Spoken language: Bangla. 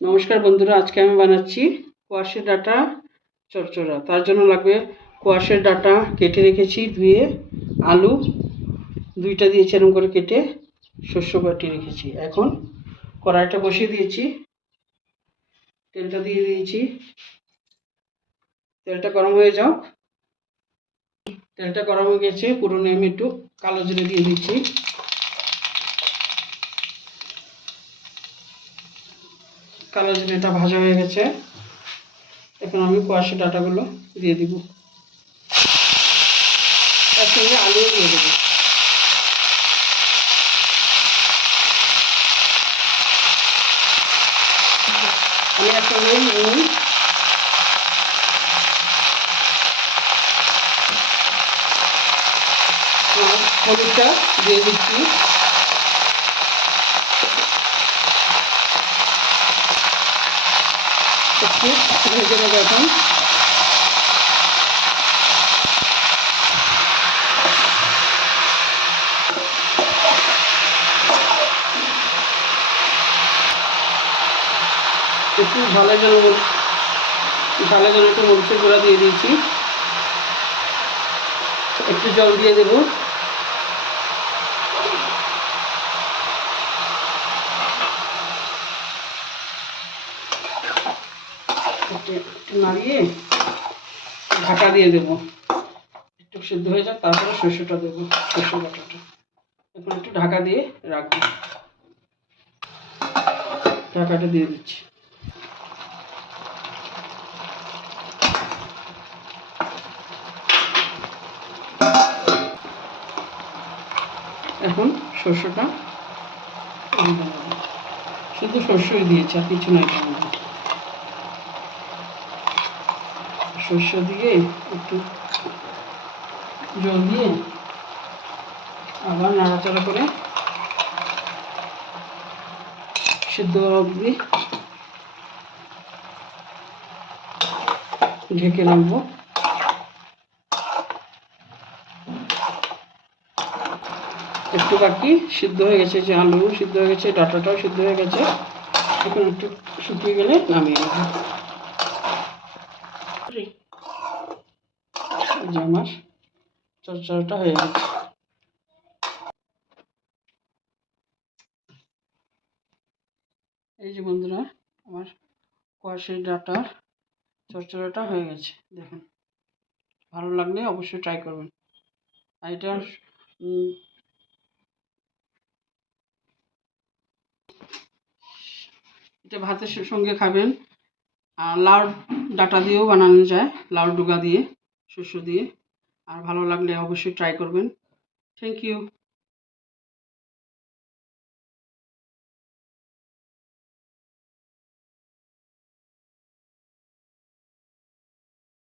নমস্কার বন্ধুরা, আজকে আমি বানাচ্ছি কোয়াশের ডাঁটা চচ্চড়া। তার জন্য লাগবে কোয়াশের ডাঁটা কেটে রেখেছি, ধুয়ে, আলু দুইটা দিয়েছি এরকম করে কেটে, শস্য বাটি রেখেছি। এখন কড়াইটা বসিয়ে দিয়েছি, তেলটা দিয়ে দিয়েছি, তেলটা গরম হয়ে যাও। তেলটা গরম হয়ে গেছে, পুরোনো আমি একটু কালো জিরে দিয়ে দিচ্ছি। কালো জিরেটা ভাজা হয়ে গেছে, এখন আমি কোয়াশের ডাঁটাগুলো দিয়ে দিব, তার সঙ্গে আলুও দিয়ে দেবো। আমি একসঙ্গে নুন, হলুদটা দিয়ে দিচ্ছি, একটু ভেজে নেবো। এখন একটু ঝালের জন্য একটু মরিচের গুঁড়া দিয়ে দিয়েছি, একটু জল দিয়ে দেবো। একটু নাড়িয়ে ঢাকা দিয়ে দেবো, একটু সিদ্ধ হয়ে যাক, তারপরে সরষেটা দেবো, সরষে বাটাটা। এখন একটু ঢাকা দিয়ে রাখবো, ঢাকাটা দিয়ে দিচ্ছি। এখন সরষেটা শুধু সরষেই দিয়েছি, আর কিছু নাই। সরষ দিয়ে একটু জল দিয়ে আবার নাড়াচাড়া করে সিদ্ধ অবধি ঢেকে রাখবো। একটু বাকি সিদ্ধ হয়ে গেছে, যে আলু সিদ্ধ হয়ে গেছে, ডাঁটাটাও সিদ্ধ হয়ে গেছে। এখন একটু শুকিয়ে গেলে নামিয়ে নেব। যে আমার চচ্চড়াটা হয়ে গেছে। এই যে বন্ধুরা, আমার কোয়াশের ডাঁটার চচ্চড়াটা হয়ে গেছে। দেখুন, ভালো লাগলে অবশ্যই ট্রাই করবেন। আর এটা ভাতের সঙ্গে খাবেন, আর লাউ ডাঁটা দিয়েও বানানো যায়, লাউ ডুগা দিয়ে, শস্য দিয়ে। আর ভালো লাগলে অবশ্যই ট্রাই করবেন। Thank you.